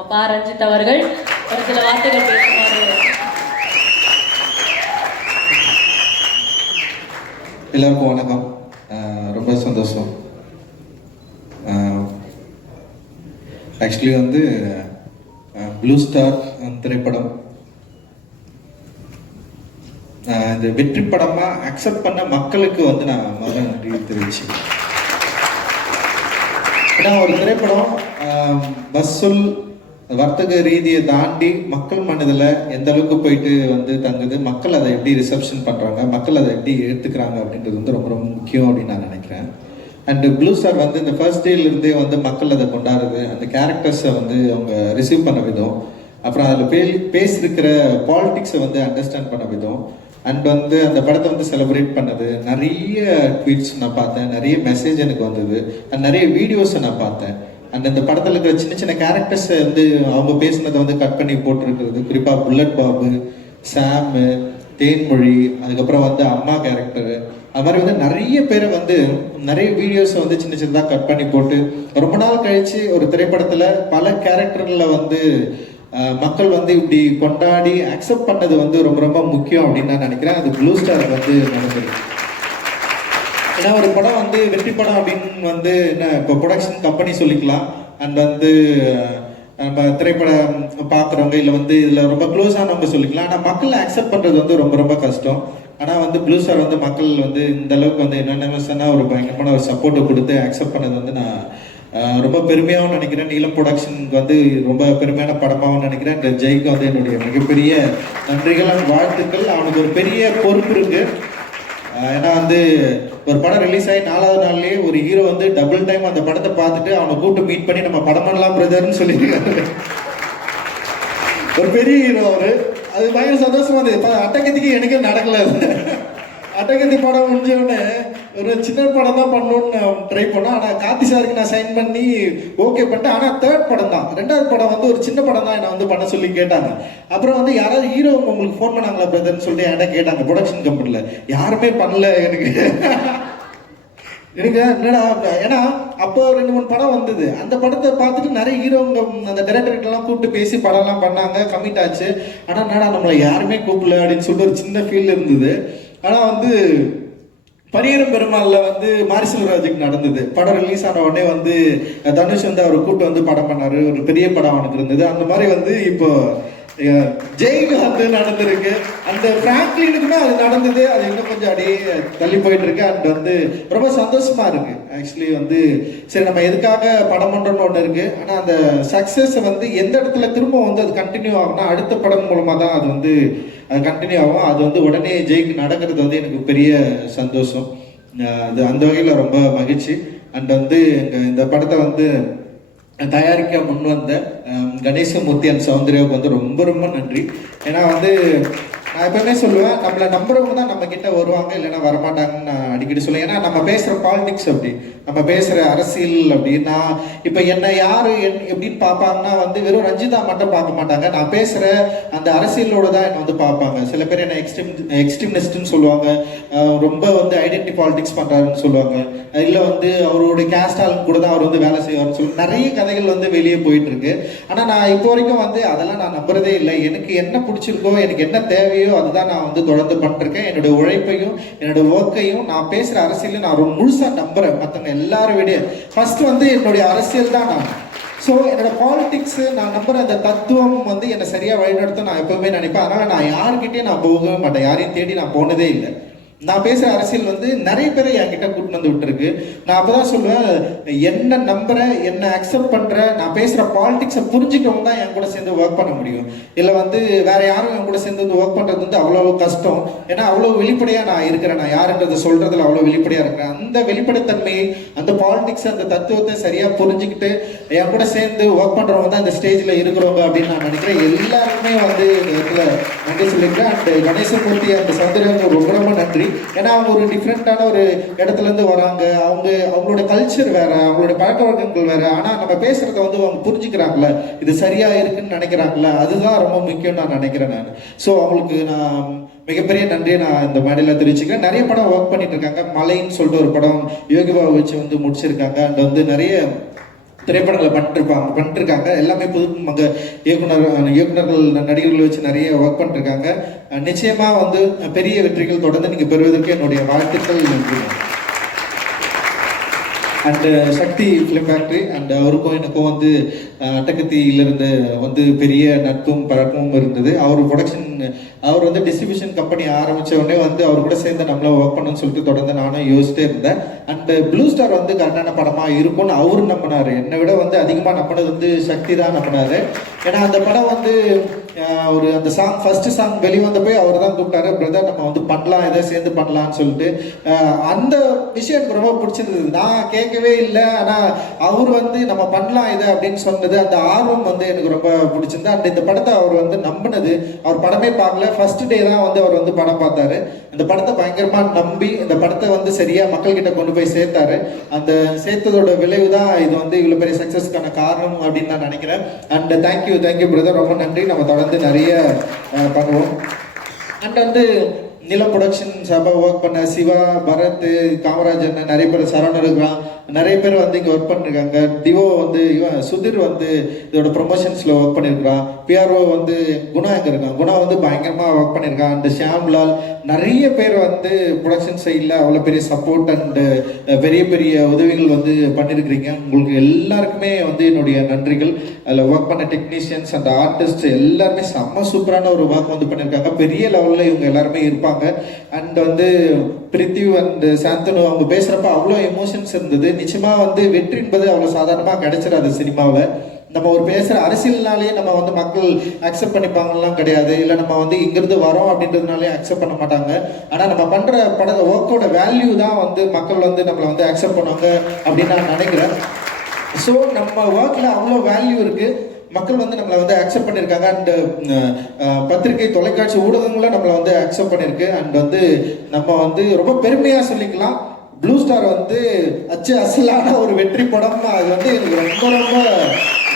நம்ம பா ரஞ்சித் அவர்கள் ஒரு சில வார்த்தைகள் பேசுமாறு. எல்லாருக்கும் வணக்கம். ரொம்ப சந்தோஷம். ஆக்சுவலி வந்து ப்ளூ ஸ்டார் திரைப்படம் இந்த வெற்றி படமாக அக்செப்ட் பண்ண மக்களுக்கு வந்து நான் முதல்ல நன்றி தெரிவிச்சேன். ஏன்னா ஒரு திரைப்படம் வசூல் வர்த்தக ரீதியை தாண்டி மக்கள் மனதில் எந்த அளவுக்கு போயிட்டு வந்து தங்குது, மக்கள் அதை எப்படி ரிசப்ஷன் பண்ணுறாங்க, மக்கள் அதை எப்படி எடுத்துக்கிறாங்க அப்படின்றது வந்து ரொம்ப ரொம்ப முக்கியம் அப்படின்னு நான் நினைக்கிறேன். அண்டு ப்ளூ ஸ்டார் வந்து இந்த ஃபர்ஸ்ட் டேலேருந்தே வந்து மக்கள் அதை கொண்டாடுறது, அந்த கேரக்டர்ஸை வந்து அவங்க ரிசீவ் பண்ண விதம், அப்புறம் அதில் பேசியிருக்கிற பாலிட்டிக்ஸை வந்து அண்டர்ஸ்டாண்ட் பண்ண விதம், அண்ட் வந்து அந்த படத்தை வந்து செலிப்ரேட் பண்ணது, நிறைய ட்வீட்ஸ் நான் பார்த்தேன், நிறைய மெசேஜ் எனக்கு வந்தது, அண்ட் நிறைய வீடியோஸை நான் பார்த்தேன். அண்ட் அந்த படத்தில் இருக்கிற சின்ன சின்ன கேரக்டர்ஸை வந்து அவங்க பேசினதை வந்து கட் பண்ணி போட்டிருக்கிறது, குறிப்பாக புல்லட் பாபு, சாமு, தேன்மொழி, அதுக்கப்புறம் வந்து அம்மா கேரக்டரு, அது மாதிரி வந்து நிறைய பேரை வந்து நிறைய வீடியோஸை வந்து சின்ன சின்னதாக கட் பண்ணி போட்டு ரொம்ப நாள் கழித்து ஒரு திரைப்படத்தில் பல கேரக்டரில் வந்து மக்கள் வந்து இப்படி கொண்டாடி அக்செப்ட் பண்ணது வந்து ரொம்ப ரொம்ப முக்கியம் அப்படின்னு நான் நினைக்கிறேன். அது ப்ளூ ஸ்டார் வந்து நடந்தது. ஏன்னா ஒரு படம் வந்து வெற்றி படம் அப்படின்னு வந்து என்ன இப்போ ப்ரொடக்ஷன் கம்பெனி சொல்லிக்கலாம், அண்ட் வந்து நம்ம திரைப்படம் பார்க்குறவங்க இல்லை வந்து இதில் ரொம்ப க்ளோஸ் ஆனவங்க சொல்லிக்கலாம். ஆனால் மக்களை அக்செப்ட் பண்ணுறது வந்து ரொம்ப ரொம்ப கஷ்டம். ஆனால் வந்து ப்ளூ ஸ்டார் வந்து மக்கள் வந்து இந்த அளவுக்கு வந்து என்னென்ன ஒரு பயங்கரமான ஒரு சப்போர்ட்டை கொடுத்து அக்செப்ட் பண்ணது வந்து நான் ரொம்ப பெருமையாகவும் நினைக்கிறேன். நீலம் ப்ரொடக்ஷனுக்கு வந்து ரொம்ப பெருமையான படமாகவும் நினைக்கிறேன். இந்த ஜெய்க்கு வந்து என்னுடைய மிகப்பெரிய நன்றிகள், வாழ்த்துக்கள். அவனுக்கு ஒரு பெரிய பொறுப்பு இருக்கு. ஏன்னா வந்து ஒரு படம் ரிலீஸ் ஆகி 4வது நாள்லயே ஒரு ஹீரோ வந்து டபுள் டைம் அந்த படத்தை பார்த்துட்டு அவனை கூப்பிட்டு மீட் பண்ணி நம்ம படம் பண்ணலாம் பிரதர்ன்னு சொல்லியிருக்காரு. ஒரு பெரிய ஹீரோ அவரு. அது பயங்கர சந்தோஷமா இருந்தது. அட்டகத்திக்கு எனக்கே நடக்கல. அட்டகத்தி படம் முடிஞ்சோடனே ஒரு சின்ன படம் தான் பண்ணணும்னு நான் ட்ரை பண்ணேன். ஆனால் கார்த்தி சாருக்கு நான் சைன் பண்ணி ஓகே பண்ணிட்டேன். ஆனால் 3rd படம் தான், 2வது படம் வந்து ஒரு சின்ன படம் தான் என்னை வந்து பண்ண சொல்லி கேட்டாங்க. அப்புறம் வந்து யாராவது ஹீரோ உங்களுக்கு ஃபோன் பண்ணாங்களா பிரதர்ன்னு சொல்லி என்கிட்ட கேட்டாங்க. ப்ரொடக்ஷன் கம்பெனியில் யாருமே பண்ணல எனக்கு. என்னடா, ஏன்னா அப்போ 2-3 படம் வந்தது. அந்த படத்தை பார்த்துட்டு நிறைய ஹீரோங்க அந்த டைரக்டர்கிட்டலாம் கூப்பிட்டு பேசி படம்லாம் பண்ணாங்க, கமிட் ஆச்சு. ஆனால் என்னடா நம்மளை யாருமே கூப்பிடல அப்படின்னு சொல்லிட்டு ஒரு சின்ன ஃபீல் இருந்தது. ஆனால் வந்து பரியரும் பெருமாளில் வந்து மாரி செல்வராஜுக்கு நடந்தது. படம் ரிலீஸ் ஆன உடனே வந்து தனுஷ் வந்து அவர் கூப்பிட்டு வந்து படம் பண்ணார். ஒரு பெரிய படம் அவனுக்கு இருந்தது. அந்த மாதிரி வந்து இப்போ ஜெயிலுக்கு வந்து நடந்திருக்கு. அந்த பிராங்க்லினுக்குமே அது நடந்தது. அது இன்னும் கொஞ்சம் அப்படியே தள்ளி போயிட்டு இருக்கு. அண்ட் வந்து ரொம்ப சந்தோஷமா இருக்கு. ஆக்சுவலி வந்து சரி நம்ம எதுக்காக படம் பண்றோம்னு ஒன்று இருக்கு. ஆனால் அந்த சக்சஸ் வந்து எந்த இடத்துல திரும்ப வந்து அது கண்டினியூ ஆகும்னா அடுத்த படம் மூலமா தான் அது வந்து அது கண்டினியூ ஆகும். அது வந்து உடனே ஜெயிக்கு நடக்கிறது வந்து எனக்கு பெரிய சந்தோஷம். அது அந்த வகையில் ரொம்ப மகிழ்ச்சி. அண்ட் வந்து இந்த படத்தை வந்து தயாரிக்க முன் வந்த கணேசமூர்த்தி அண்ட் சௌந்தர்யாவுக்கு வந்து ரொம்ப ரொம்ப நன்றி. ஏன்னா வந்து நான் எப்பவுமே சொல்லுவேன், நம்மளை நம்புறவங்க தான் நம்ம கிட்ட வருவாங்க, இல்லைன்னா வரமாட்டாங்கன்னு நான் அடிக்கடி சொல்லுவேன். ஏன்னா நம்ம பேசுகிற பாலிடிக்ஸ் அப்படி, நம்ம பேசுகிற அரசியல் அப்படி. நான் இப்போ என்னை யார் எப்படின்னு பார்ப்பாங்கன்னா வந்து வெறும் ரஞ்சிதா மட்டும் பார்க்க மாட்டாங்க. நான் பேசுகிற அந்த அரசியலோடு தான் என்னை வந்து பார்ப்பாங்க. சில பேர் என்னை எக்ஸ்ட்ரீமிஸ்ட்னு சொல்லுவாங்க, ரொம்ப வந்து ஐடென்டி பாலிடிக்ஸ் பண்ணுறாருன்னு சொல்லுவாங்க, இல்லை வந்து அவருடைய கேஸ்ட் ஆளுங்க கூட தான் அவர் வந்து வேலை செய்வார்னு சொல்லி நிறைய கதைகள் வந்து வெளியே போயிட்டு இருக்கு. ஆனால் நான் இப்போ வரைக்கும் வந்து அதெல்லாம் நான் நம்புறதே இல்லை. எனக்கு என்ன பிடிச்சிருக்கோ, எனக்கு என்ன தேவையோ அதுதான் நான் வந்து தொடர்ந்து பண்ணிருக்கேன். என்னுடைய உழைப்பையும் என்னோட ஒர்க்கையும் நான் பேசுகிற அரசியலையும் நான் ரொம்ப முழுசாக நம்புகிறேன். மற்றவங்க எல்லாரும் விட ஃபர்ஸ்ட் வந்து என்னுடைய அரசியல் தான் நான். ஸோ என்னோட பாலிடிக்ஸ் நான் நம்புகிற அந்த தத்துவம் வந்து என்னை சரியாக வழிநடத்த நான் எப்பவுமே நினைப்பேன். அதனால் நான் யாருக்கிட்டே நான் போகவே மாட்டேன். யாரையும் தேடி நான் போனதே இல்லை. நான் பேசுகிற அரசியல் வந்து நிறைய பேரை என்கிட்ட கூட்டிட்டு வந்து விட்டுருக்கு. நான் அப்போதான் சொல்லுவேன், என்ன நம்புறேன், என்ன அக்செப்ட் பண்ணுறேன், நான் பேசுகிற பாலிடிக்ஸை புரிஞ்சுக்கிறவங்க தான் என் கூட சேர்ந்து ஒர்க் பண்ண முடியும். இல்லை வந்து வேற யாரும் என் கூட சேர்ந்து வந்து ஒர்க் பண்ணுறது வந்து அவ்வளோ கஷ்டம். ஏன்னா அவ்வளோ வெளிப்படையாக நான் இருக்கிறேன். நான் யாருன்றது சொல்கிறதுல அவ்வளோ வெளிப்படையாக இருக்கிறேன். அந்த வெளிப்படைத்தன்மையை, அந்த பாலிடிக்ஸ், அந்த தத்துவத்தை சரியாக புரிஞ்சுக்கிட்டு என் கூட சேர்ந்து ஒர்க் பண்ணுறவங்க தான் இந்த ஸ்டேஜில் இருக்கிறவங்க அப்படின்னு நான் நினைக்கிறேன். எல்லாருக்குமே வந்து இந்த இடத்துல நன்றி சொல்லிக்கிறேன். அண்ட் கணேசமூர்த்தி அந்த சௌந்தர்யாவுக்கு ரொம்ப ரொம்ப நன்றி. ஏன்னா அவங்க ஒரு டிஃப்ரெண்டான ஒரு இடத்துல இருந்து வராங்க. அவங்களோட கல்ச்சர் வேற, அவங்களோட பழக்க வழக்கங்கள் வேற. ஆனா நம்ம பேசுறத வந்து அவங்க புரிஞ்சுக்கிறாங்கல்ல, இது சரியா இருக்குன்னு நினைக்கிறாங்கல்ல, அதுதான் ரொம்ப முக்கியம் நான் நினைக்கிறேன் நான். ஸோ அவங்களுக்கு நான் மிகப்பெரிய நன்றியை நான் இந்த மேடையில் தெரிவிச்சுக்கிறேன். நிறைய படம் ஒர்க் பண்ணிட்டு இருக்காங்க. மலைன்னு சொல்லிட்டு ஒரு படம் யோகி பாபு வச்சு வந்து முடிச்சிருக்காங்க. அண்ட் வந்து நிறைய திரைப்படங்களை பண்ணிருக்காங்க. எல்லாமே புது இயக்குனர்கள் நடிகர்கள் வச்சு நிறைய ஒர்க் பண்ணிருக்காங்க. நிச்சயமா வந்து பெரிய வெற்றிகள் தொடர்ந்து நீங்க பெறுவதற்கு என்னுடைய வாழ்த்துக்கள். நன்றி. And Sakthi film factory and அவருக்கும் எனக்கும் வந்து அட்டகத்தியிலிருந்து வந்து பெரிய நட்பும் பழக்கமும் இருந்தது. அவர் வந்து டிஸ்ட்ரிபியூஷன் கம்பெனி ஆரம்பித்த உடனே வந்து அவர் கூட சேர்ந்து நம்மள ஒர்க் பண்ணணும்னு சொல்லிட்டு தொடர்ந்து நானும் யோசிச்சிட்டே இருந்தேன். அண்ட் ப்ளூ ஸ்டார் வந்து கரெக்டான படமாக இருக்கும்னு அவரு நம்பினார். என்னை விட வந்து அதிகமாக நம்பினது வந்து சக்தி தான் நம்பினார். ஏன்னா அந்த படம் வந்து ஒரு அந்த ஃபர்ஸ்ட் சாங் வெளிவந்தப்போ அவர் தான் கூப்பிட்டாரு, பிரதர் நம்ம வந்து பண்ணலாம், இதை சேர்ந்து பண்ணலான்னு சொல்லிட்டு. அந்த விஷயம் எனக்கு ரொம்ப பிடிச்சிருந்தது. நான் கேட்கவே இல்லை, ஆனால் அவர் வந்து நம்ம பண்ணலாம் இதை அப்படின்னு சொன்னது, அந்த ஆர்வம் வந்து எனக்கு ரொம்ப பிடிச்சிருந்தது. அண்ட் இந்த படத்தை அவர் வந்து நம்பினது, அவர் படமே பார்க்கல, ஃபர்ஸ்ட் டே தான் வந்து அவர் வந்து படம் பார்த்தாரு. இந்த படத்தை பயங்கரமாக நம்பி இந்த படத்தை வந்து சரியாக மக்கள்கிட்ட கொண்டு போய் சேர்த்தாரு. அந்த சேர்த்ததோட விளைவு தான் இது வந்து இவ்வளோ பெரிய சக்ஸஸ்க்கான காரணம் அப்படின்னு நான் நினைக்கிறேன். அண்ட் தேங்க்யூ பிரதர், ரொம்ப நன்றி. நம்ம தொடர்ந்து நிறைய பண்ணுவோம். அண்ட் வந்து நிலம் ப்ரொடக்ஷன் சபா ஒர்க் பண்ண சிவா, பரத், காமராஜன், நிறைய பேர் சரவணன் இருக்கிறான், நிறைய பேர் வந்து இங்கே ஒர்க் பண்ணிருக்காங்க. டிவோ வந்து சுதிர் வந்து இதோட ப்ரொமோஷன்ஸில் ஒர்க் பண்ணியிருக்கான். பிஆர்ஓ வந்து குணா இங்கே இருக்கான், குணா வந்து பயங்கரமாக ஒர்க் பண்ணியிருக்கான். அண்ட் ஷியாம்லால், நிறைய பேர் வந்து ப்ரொடக்ஷன் சைடில் அவ்வளோ பெரிய சப்போர்ட் அண்டு பெரிய பெரிய உதவிகள் வந்து பண்ணியிருக்கிறீங்க. உங்களுக்கு எல்லாருக்குமே வந்து என்னுடைய நன்றிகள். அதில் ஒர்க் பண்ண டெக்னீஷியன்ஸ் அண்ட் ஆர்டிஸ்ட் எல்லாருமே செம்ம சூப்பரான ஒரு ஒர்க் வந்து பண்ணியிருக்காங்க. பெரிய லெவலில் இவங்க எல்லாருமே இருப்பாங்க. அண்ட் வந்து பிரித்திவ் அண்ட் சாந்தனு அவங்க பேசுகிறப்ப அவ்வளோ எமோஷன்ஸ் இருந்தது. நிச்சயமாக வந்து வெற்றி என்பது அவ்வளோ சாதாரணமாக கிடைச்சிடாது சினிமாவில். நம்ம ஒரு பேசுகிற அரசியல்னாலே நம்ம வந்து மக்கள் அக்செப்ட் பண்ணிப்பாங்கலாம் கிடையாது, இல்லை நம்ம வந்து இங்கிருந்து வரோம் அப்படின்றதுனாலே அக்செப்ட் பண்ண மாட்டாங்க. ஆனால் நம்ம பண்ணுற ஒர்க்கோட வேல்யூ தான் வந்து மக்கள் வந்து நம்மளை வந்து அக்செப்ட் பண்ணுவாங்க அப்படின்னு நான் நினைக்கிறேன். ஸோ நம்ம ஒர்க்கில் அவ்வளோ வேல்யூ இருக்குது, மக்கள் வந்து நம்மளை வந்து அக்செப்ட் பண்ணியிருக்காங்க. அண்டு பத்திரிகை, தொலைக்காட்சி ஊடகங்களும் நம்மளை வந்து அக்செப்ட் பண்ணியிருக்கு. அண்ட் வந்து நம்ம வந்து ரொம்ப பெருமையாக சொல்லிக்கலாம், ப்ளூ ஸ்டார் வந்து அசலான ஒரு வெற்றி படம். அது வந்து எனக்கு ரொம்ப ரொம்ப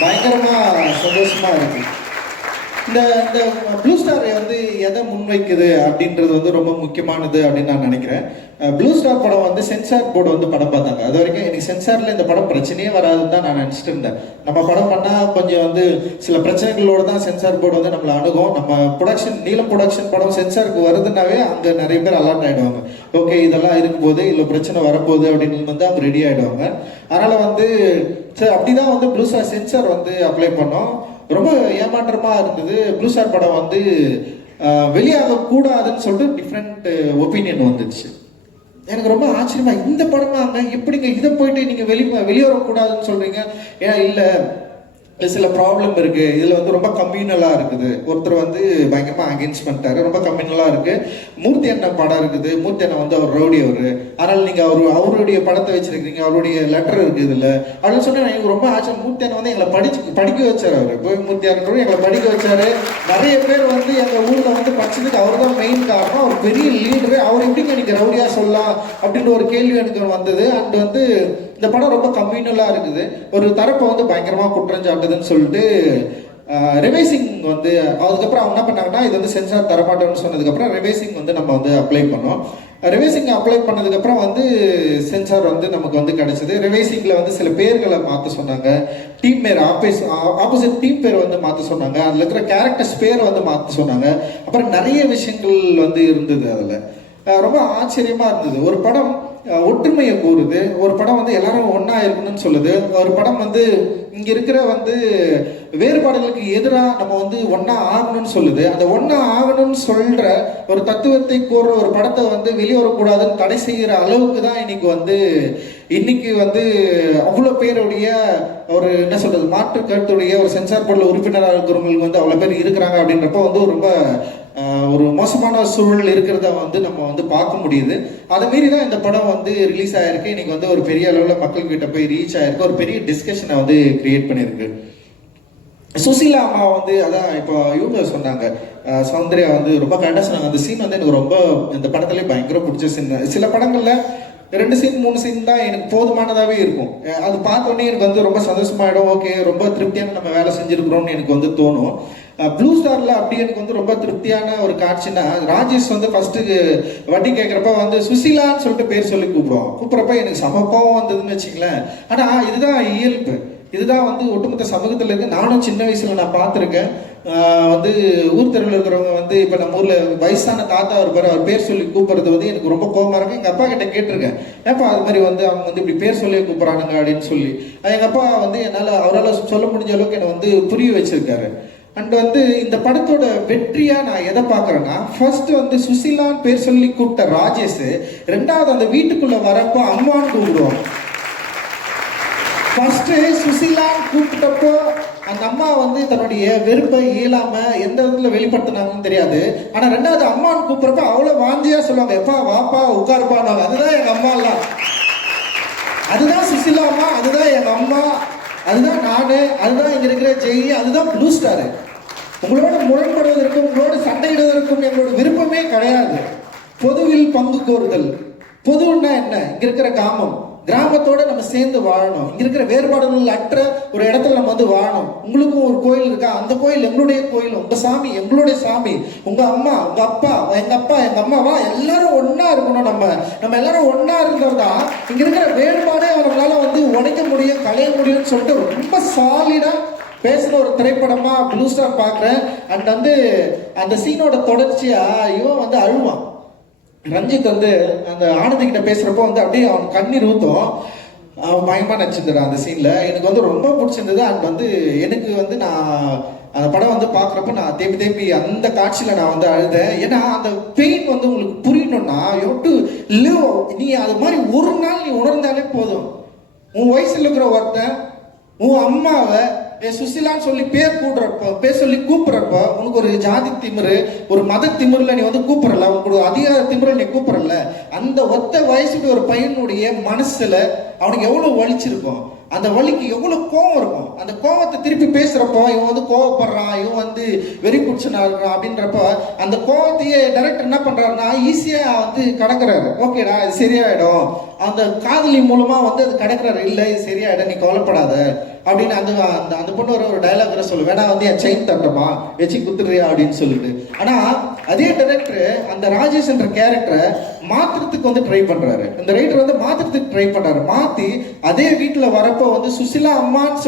பயங்கரமாக சந்தோஷமாக இருக்குது. இந்த ப்ளூ ஸ்டாரை வந்து எதை முன்வைக்குது அப்படின்றது வந்து ரொம்ப முக்கியமானது அப்படின்னு நான் நினைக்கிறேன். ப்ளூ ஸ்டார் படம் வந்து சென்சார் போர்டு வந்து படம் பார்த்தாங்க. அது வரைக்கும் எனக்கு சென்சாரில் இந்த படம் பிரச்சனையே வராதுன்னு தான் நான் நினச்சிட்டு இருந்தேன். நம்ம படம் பண்ணால் கொஞ்சம் வந்து சில பிரச்சனைகளோடு தான் சென்சார் போர்டு வந்து நம்மளை அணுகும். நம்ம நீலம் ப்ரொடக்ஷன் படம் சென்சாருக்கு வருதுன்னாவே அங்கே நிறைய பேர் அலர்ட் ஆகிடுவாங்க. ஓகே இதெல்லாம் இருக்கும்போது இல்லை பிரச்சனை வரப்போகுது அப்படின்னு வந்து அவங்க ரெடி ஆகிடுவாங்க. அதனால் வந்து சரி அப்படிதான் வந்து ப்ளூ ஸ்டார் சென்சார் வந்து அப்ளை பண்ணோம். ரொம்ப ஏமாற்றமாக இருந்தது. ப்ளூ ஸ்டார் படம் வந்து வெளியாகக்கூடாதுன்னு சொல்லிட்டு டிஃப்ரெண்ட் ஒப்பீனியன் வந்துச்சு. எனக்கு ரொம்ப ஆச்சரியமா, இந்த படமாங்க எப்படிங்க இதை போயிட்டு நீங்கள் வெளியேறக்கூடாதுன்னு சொல்கிறீங்க? ஏன் இல்லை, சில ப்ராப்ளம் இருக்குது, இதில் வந்து ரொம்ப கம்யூனலாக இருக்குது. ஒருத்தர் வந்து பயங்கரமாக அகேன்ஸ்ட் பண்ணிட்டாரு, ரொம்ப கம்யூனலாக இருக்குது. மூர்த்தி அண்ணன் படம் இருக்குது, மூர்த்தி அண்ணன் வந்து அவர் ரவுடி அதனால் நீங்கள் அவருடைய படத்தை வச்சுருக்கீங்க, அவருடைய லெட்டர் இருக்குது இதில் அப்படின்னு சொன்னால் எனக்கு ரொம்ப ஆச்சரியம். மூர்த்தி அண்ணன் வந்து எங்களை படிக்க வச்சார். அவர் போய் மூர்த்தி அண்ணன் எங்களை படிக்க வச்சார். நிறைய பேர் வந்து எங்கள் ஊரில் வந்து படிச்சதுக்கு அவர் தான் மெயின் காரணம். அவர் பெரிய லீடரு, அவர் எப்படிங்க நீங்கள் ரவுடியாக சொல்லலாம் அப்படின்ற ஒரு கேள்வி எனக்கு வந்தது. அண்ட் வந்து இந்த படம் ரொம்ப கம்யூனலாக இருக்குது. ஒரு தரப்பை வந்து பயங்கரமாக குற்றஞ்சாட்டுதுன்னு சொல்லிட்டு ரிவைசிங் வந்து அதுக்கப்புறம் அவங்க என்ன பண்ணாங்கன்னா, இது வந்து சென்சார் தரமாட்டோம்னு சொன்னதுக்கப்புறம் ரிவைசிங் வந்து நம்ம வந்து அப்ளை பண்ணோம். ரிவைசிங் அப்ளை பண்ணதுக்கப்புறம் வந்து சென்சார் வந்து நமக்கு வந்து கிடைச்சது. ரிவைசிங்கில் வந்து சில பேர்களை மாற்ற சொன்னாங்க, டீம் பேர் ஆப்போசிட் டீம் பேர் வந்து மாற்ற சொன்னாங்க, அதில் இருக்கிற கேரக்டர்ஸ் பேரை வந்து மாற்ற சொன்னாங்க. அப்புறம் நிறைய விஷயங்கள் வந்து இருந்தது. அதில் ரொம்ப ஆச்சரியமாக இருந்தது. ஒரு படம் ஒற்றுமையை கூறுது, ஒரு படம் வந்து எல்லாரும் ஒன்றா இருக்கணும்னு சொல்லுது, ஒரு படம் வந்து இங்கே இருக்கிற வந்து வேறுபாடுகளுக்கு எதிராக நம்ம வந்து ஒன்றா ஆகணும்னு சொல்லுது. அந்த ஒன்றா ஆகணும்னு சொல்கிற ஒரு தத்துவத்தை கூறுற ஒரு படத்தை வந்து வெளியேறக்கூடாதுன்னு தடை செய்கிற அளவுக்கு தான் இன்னைக்கு வந்து அவ்வளோ பேருடைய ஒரு என்ன சொல்கிறது மாற்று கருத்துடைய ஒரு சென்சார் போர்டில் உறுப்பினராக இருக்கிறவங்களுக்கு வந்து அவ்வளோ பேர் இருக்கிறாங்க. அப்படின்றப்ப வந்து ரொம்ப ஒரு மோசமான சூழல் இருக்கிறத வந்து நம்ம வந்து பார்க்க முடியுது. அதை மீறி தான் இந்த படம் வந்து ரிலீஸ் ஆகிருக்கு. இன்னைக்கு வந்து ஒரு பெரிய அளவில் மக்கள்கிட்ட போய் ரீச் ஆகிருக்கு, ஒரு பெரிய டிஸ்கஷனை வந்து கிரியேட் பண்ணியிருக்கு. சுசீலா அம்மா வந்து அதான் இப்போ இவங்க சொன்னாங்க, சௌந்தர்யா வந்து ரொம்ப கரெக்டாக சொன்னாங்க. அந்த சீன் வந்து எனக்கு ரொம்ப இந்த படத்துலேயே பயங்கர பிடிச்ச சீன். சில படங்களில் 2 சீன் 3 சீன் தான் எனக்கு போதுமானதாகவே இருக்கும். அது பார்த்தோன்னே எனக்கு வந்து ரொம்ப சந்தோஷமாயிடும். ஓகே ரொம்ப திருப்தியான நம்ம வேலை செஞ்சுருக்கிறோம்னு எனக்கு வந்து தோணும். ப்ளூ ஸ்டாரில் அப்படி எனக்கு வந்து ரொம்ப திருப்தியான ஒரு காட்சினா, ராஜேஷ் வந்து ஃபஸ்ட்டு வட்டி கேட்குறப்ப வந்து சுசீலான்னு சொல்லிட்டு பேர் சொல்லி கூப்பிடுறப்ப எனக்கு சம கோவம் வந்ததுன்னு வச்சிங்களேன். ஆனால் இதுதான் இயல்பு. இதுதான் வந்து ஒட்டுமொத்த சமூகத்தில் இருக்கு. நானும் சின்ன வயசுல நான் பார்த்துருக்கேன். வந்து ஊர் தெருவில் இருக்கிறவங்க வந்து இப்போ நம்ம ஊரில் வயசான தாத்தா இருப்பார், அவர் பேர் சொல்லி கூப்பிட்றது வந்து எனக்கு ரொம்ப கோபமாக இருக்கு. எங்கள் அப்பா கிட்ட கேட்டிருக்கேன், ஏப்பா அது மாதிரி வந்து அவங்க வந்து இப்படி பேர் சொல்லி கூப்பிட்றானுங்க அப்படின்னு சொல்லி. எங்கள் அப்பா வந்து அவரால் சொல்ல முடிஞ்ச அளவுக்கு என்னை வந்து புரிய வச்சிருக்காரு. அண்ட் வந்து இந்த படத்தோட வெற்றியா நான் எதை பார்க்குறேன்னா, ஃபர்ஸ்ட் வந்து சுசிலான்னு பேர் சொல்லி கூப்பிட்ட ராஜேஷ், ரெண்டாவது அந்த வீட்டுக்குள்ள வரப்போ அம்மான்னு கூப்பிடுவோம். ஃபர்ஸ்ட் சுசிலான்னு கூப்பிட்டப்போ அந்த அம்மா வந்து தன்னுடைய வெறுப்பை இயலாம எந்த விதத்துல வெளிப்படுத்தினாங்கன்னு தெரியாது. ஆனா ரெண்டாவது அம்மான்னு கூப்பிட்றப்ப அவ்வளோ வாந்தியா சொல்லுவாங்க, எப்பா வாப்பா உட்காருப்பாங்க. அதுதான் எங்க அம்மா எல்லாம், அதுதான் சுசிலா அம்மா, அதுதான் எங்க அம்மா, அதுதான் நானு, அதுதான் இங்க இருக்கிற ஜெய், அதுதான் ப்ளூ ஸ்டார். உங்களோட முரண்படுவதற்கும் உங்களோட சண்டையிடுவதற்கும் எங்களோட விருப்பமே கிடையாது. பொதுவில் பங்கு கோருதல். பொதுன்னா என்ன? இங்க இருக்கிற கிராமத்தோட நம்ம சேர்ந்து வாழணும். இங்க இருக்கிற வேறுபாடுகள் அற்ற ஒரு இடத்துல நம்ம வந்து வாழணும். உங்களுக்கும் ஒரு கோயில் இருக்கா, அந்த கோயில் எங்களுடைய கோயில், உங்க சாமி எங்களுடைய சாமி, உங்க அம்மா உங்க அப்பா எங்க அம்மாவா, எல்லாரும் ஒன்னா இருக்கணும். நம்ம எல்லாரும் ஒன்னா இருந்தோம்தான் இங்க இருக்கிற வேறுபாடே அவங்களால வந்து உடைக்க முடியும், களைய முடியும்னு சொல்லிட்டு ரொம்ப சாலிடா பேசுற ஒரு திரைப்படமா ப்ளூ ஸ்டார் பார்க்குறேன். அண்ட் வந்து அந்த சீனோட தொடர்ச்சியா இவன் வந்து அழுவான். ரஞ்சித் வந்து அந்த ஆனந்திக்கிட்ட பேசுறப்போ வந்து அப்படியே அவன் கண்ணீர் ஊத்தும். அவன் பயமா நடிச்சிருந்தான் அந்த சீன்ல. எனக்கு வந்து ரொம்ப பிடிச்சிருந்தது. அண்ட் வந்து எனக்கு வந்து நான் அந்த படம் வந்து பார்க்குறப்ப நான் தேம்பி அந்த காட்சியில் நான் வந்து அழுதேன். ஏன்னா அந்த பெயின் வந்து உங்களுக்கு புரியணும்னா யூ டு லிவ். நீ அது மாதிரி ஒரு நாள் நீ உணர்ந்தாலே போதும். உன் வயசுல இருக்கிற ஒருத்தன் உன் அம்மாவை சுசிலான்னு சொல்லி பேர் சொல்லி கூப்பிடுறப்ப உனக்கு ஒரு ஜாதி திமிரு, ஒரு மத திமிருல நீ வந்து கூப்பிடல, உனக்கு ஒரு அதிகார திமிருல நீ கூப்பிடல. அந்த ஒத்த வயசுடைய ஒரு பையனுடைய மனசுல அவனுக்கு எவ்வளவு வலிச்சிருக்கும், அந்த வலிக்கு எவ்வளவு கோவம் இருக்கும். அந்த கோவத்தை திருப்பி பேசுறப்போ இவன் வந்து கோவப்படுறான், இவன் வந்து வெறி குடிச்சனா இருக்கான் அப்படின்றப்ப அந்த கோவத்தையே டைரக்டர் என்ன பண்றாருன்னா ஈஸியா வந்து கடக்குறாரு. ஓகேடா இது சரியாயிடும், அந்த காதலி மூலமா வந்து அது கடக்குறாரு. இல்ல இது சரியாயிடும், நீ கவலைப்படாத அப்படின்னு அந்த அந்த பொண்ணு ஒரு டைலாக் சொல்லு, வேணா வந்து என் செயின் தட்டமா வச்சு குத்துறியா அப்படின்னு சொல்லிட்டு. ஆனா அதே டைரக்டர் அந்த ராஜேஷ் என்ற கேரக்டரை மாத்துறதுக்கு வந்து ட்ரை பண்றாரு. இந்த ரைட்டர் வந்து மாத்துறதுக்கு ட்ரை பண்றாரு. மாத்தி அதே வீட்டுல வரப்போ வந்து சுசிலா அம்மான்னு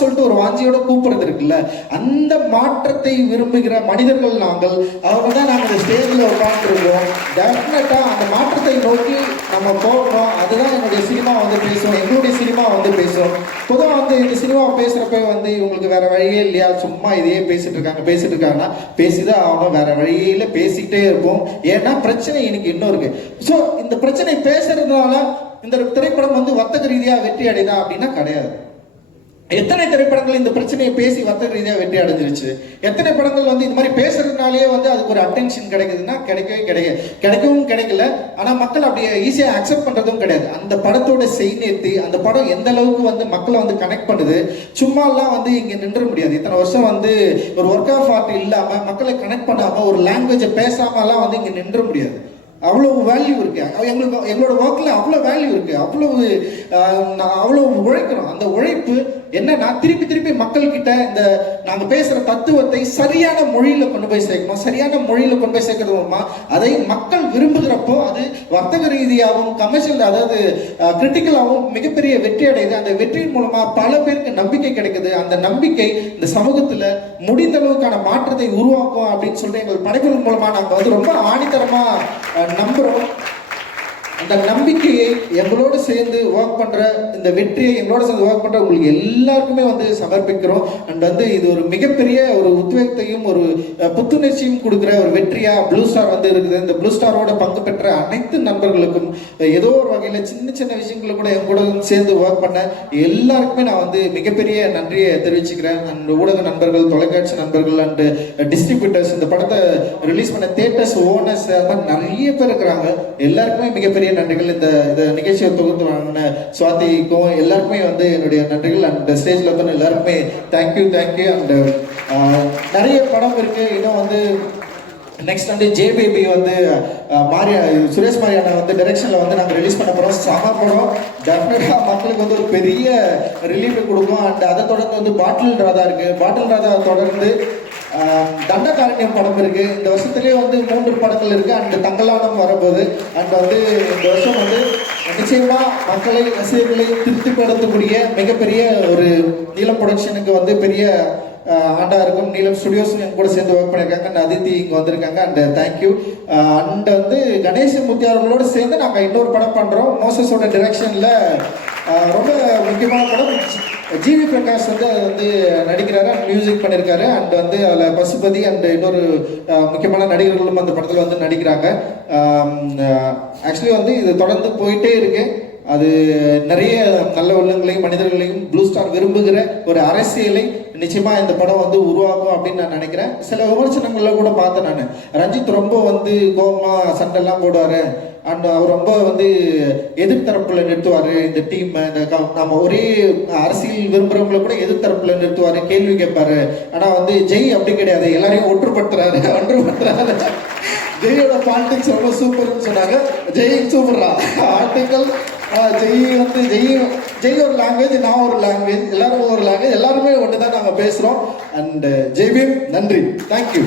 சொல்லிட்டு ஒரு வாஞ்சியோட கூப்பிடுறது இருக்குல்ல, அந்த மாற்றத்தை விரும்புகிற மனிதர்கள் நாங்கள். அவங்க தான் நாங்கள் ஸ்டேஜில் உட்காந்துருக்கோம். டெஃபினட்டா அந்த மாற்றத்தை நோக்கி நம்ம போகணும். அதுதான் என்னுடைய சினிமா வந்து பேசும், எங்களுடைய சினிமா வந்து பேசும். பொதுவாக வந்து இந்த சினிமா பேசுறப்ப வந்து இவங்களுக்கு வேற வழியே இல்லையா, சும்மா இதையே பேசிட்டு இருக்காங்கன்னா பேசிதான் ஆகணும், வேற வழியில பேசிக்கிட்டே இருப்போம். ஏன்னா பிரச்சனை எனக்கு இன்னும் இருக்கு. ஸோ இந்த பிரச்சனை பேசுறதுனால இந்த திரைப்படம் வந்து வர்த்தக ரீதியா வெற்றி அடைதா அப்படின்னா கிடையாது. எத்தனை திரைப்படங்கள் இந்த பிரச்சனையை பேசி வர்த்தக ரீதியாக வெற்றி அடைஞ்சிருச்சு. எத்தனை படங்கள் வந்து இந்த மாதிரி பேசுறதுனாலேயே வந்து அதுக்கு ஒரு அட்டென்ஷன் கிடைக்குதுன்னா கிடைக்கவும் கிடைக்கல. ஆனா மக்கள் அப்படியே ஈஸியா அக்செப்ட் பண்றதும் கிடையாது. அந்த படத்தோட செய்நேர்த்தி, அந்த படம் எந்த அளவுக்கு வந்து மக்களை வந்து கனெக்ட் பண்ணுது, சும்மாலாம் வந்து இங்க நின்ற முடியாது. இத்தனை வருஷம் வந்து ஒரு ஒர்க் ஆஃப் ஆர்ட் இல்லாம மக்களை கனெக்ட் பண்ணாம ஒரு லாங்குவேஜை பேசாமலாம் வந்து இங்க நின்ற முடியாது. அவ்வளவு வேல்யூ இருக்கு எங்களோட ஒர்க்ல, அவ்வளோ வேல்யூ இருக்கு, அவ்வளவு உழைக்கிறோம். அந்த உழைப்பு என்னன்னா திருப்பி மக்கள் கிட்ட இந்த நாங்க பேசுற தத்துவத்தை சரியான மொழியில கொண்டு போய் சேர்க்கணும். சரியான மொழியில கொண்டு போய் சேர்க்கறது மூலமா அதை மக்கள் விரும்புகிறப்போ அது வர்த்தக ரீதியாகவும் கமர்ஷியல், அதாவது கிரிட்டிக்கலாகவும் மிகப்பெரிய வெற்றி அடையுது. அந்த வெற்றியின் மூலமா பல பேருக்கு நம்பிக்கை கிடைக்குது. அந்த நம்பிக்கை இந்த சமூகத்துல முடிந்த அளவுக்கான மாற்றத்தை உருவாக்கும் அப்படின்னு சொல்லிட்டு எங்கள் படைப்புகள் மூலமா நாங்க வந்து ரொம்ப ஆணித்தரமா நம்புறோம். அந்த நம்பிக்கையை எங்களோடு சேர்ந்து ஒர்க் பண்ற, இந்த வெற்றியை எங்களோட சேர்ந்து ஒர்க் பண்ற உங்களுக்கு எல்லாருக்குமே வந்து சமர்ப்பிக்கிறோம். அண்ட் வந்து இது ஒரு மிகப்பெரிய ஒரு உத்வேகத்தையும் ஒரு புத்துணர்ச்சியும் கொடுக்குற ஒரு வெற்றியா ப்ளூ ஸ்டார் வந்து இருக்குது. இந்த ப்ளூ ஸ்டாரோட பங்கு பெற்ற அனைத்து நண்பர்களுக்கும் ஏதோ ஒரு வகையில சின்ன விஷயங்களை கூட என் கூட சேர்ந்து ஒர்க் பண்ண எல்லாருக்குமே நான் வந்து மிகப்பெரிய நன்றியை தெரிவிச்சுக்கிறேன். அண்ட் ஊடக நண்பர்கள், தொலைக்காட்சி நண்பர்கள் அண்ட் டிஸ்ட்ரிபியூட்டர்ஸ், இந்த படத்தை ரிலீஸ் பண்ண தியேட்டர்ஸ் ஓனர்ஸ், அது மாதிரி நிறைய பேர் இருக்கிறாங்க. எல்லாருக்குமே மிகப்பெரிய நன்றிகள். இந்த நிகழ்ச்சியை தொகுத்து வாங்கின சுவாதிக்கும் எல்லாருக்குமே வந்து என்னுடைய நன்றிகள். அண்ட் ஸ்டேஜ்ல வந்து எல்லாருக்குமே தேங்க்யூ. அண்ட் நிறைய படம் இருக்கு இன்னும் வந்து. நெக்ஸ்ட் வந்து JBB வந்து சுரேஷ் மாரியானா வந்து டைரக்ஷன்ல வந்து நாங்கள் ரிலீஸ் பண்ண போறோம். சம படம், டெஃபினட்டா மக்களுக்கு வந்து ஒரு பெரிய ரிலீஃப் கொடுக்கும். அண்ட் அதை தொடர்ந்து வந்து பாட்டில் ராதா இருக்கு. பாட்டில் ராதா தொடர்ந்து தண்டகாரண்யம் படம் இருக்கு. இந்த வருஷத்துலேயே வந்து 3 படங்கள் இருக்கு. அண்ட் தங்கலானம் வரப்போகுது. அண்ட் வந்து இந்த வருஷம் வந்து நிச்சயமா மக்களை ரசிகர்களை திருப்திப்படுத்தக்கூடிய மிகப்பெரிய ஒரு நீலம் ப்ரொடக்ஷனுக்கு வந்து பெரிய ஆண்டா இருக்கும். நீலம் ஸ்டுடியோஸ் எங்க கூட சேர்ந்து ஒர்க் பண்ணியிருக்காங்க. அண்ட் அதித்தி இங்கே வந்திருக்காங்க. And thank you. அண்ட் வந்து கணேசமூர்த்தி அவர்களோடு சேர்ந்து நாங்கள் இன்னொரு படம் பண்ணுறோம். மோசஸோட டிரெக்ஷனில் ரொம்ப முக்கியமான படம். ஜிவி பிரகாஷ் வந்து அது வந்து நடிக்கிறாரு அண்ட் மியூசிக் பண்ணியிருக்காரு. அண்ட் வந்து அதில் பசுபதி அண்ட் இன்னொரு முக்கியமான நடிகர்களும் அந்த படத்தில் வந்து நடிக்கிறாங்க. ஆக்சுவலி வந்து இது தொடர்ந்து போயிட்டே இருக்கு. அது நிறைய நல்ல உள்ளங்களையும் மனிதர்களையும் ப்ளூ ஸ்டார் விரும்புகிற ஒரு அரசியலை நிச்சயமா இந்த படம் வந்து உருவாக்கும் அப்படின்னு நான் நினைக்கிறேன். சில விமர்சனங்கள்ல கூட பார்த்தேன் நான். ரஞ்சித் ரொம்ப வந்து கோபமா சண்டைலாம் போடுவாரு. அண்ட் அவர் ரொம்ப வந்து எதிர்த்தரப்புல நிறுத்துவாரு இந்த டீம். இந்த நம்ம ஒரே அரசியல் விரும்புறவங்களை கூட எதிர்த்தரப்புல நிறுத்துவாரு, கேள்வி கேட்பாரு. ஆனா வந்து ஜெய் அப்படி கிடையாது, எல்லாரையும் ஒன்றுபடுத்துறாரு. ஜெயோட பாலிடிக்ஸ் ரொம்ப சூப்பர்னு சொன்னாங்க. ஜெய் சூப்பர்ரா ஆர்டிக்கல். ஜெய் ஒரு லாங்குவேஜ், நான் ஒரு லாங்குவேஜ், எல்லாரும் ஒரு லாங்குவேஜ், எல்லாருமே ஒன்று தான் நாங்கள் பேசுகிறோம். அண்ட் ஜெய்பீம் நன்றி, தேங்க்யூ.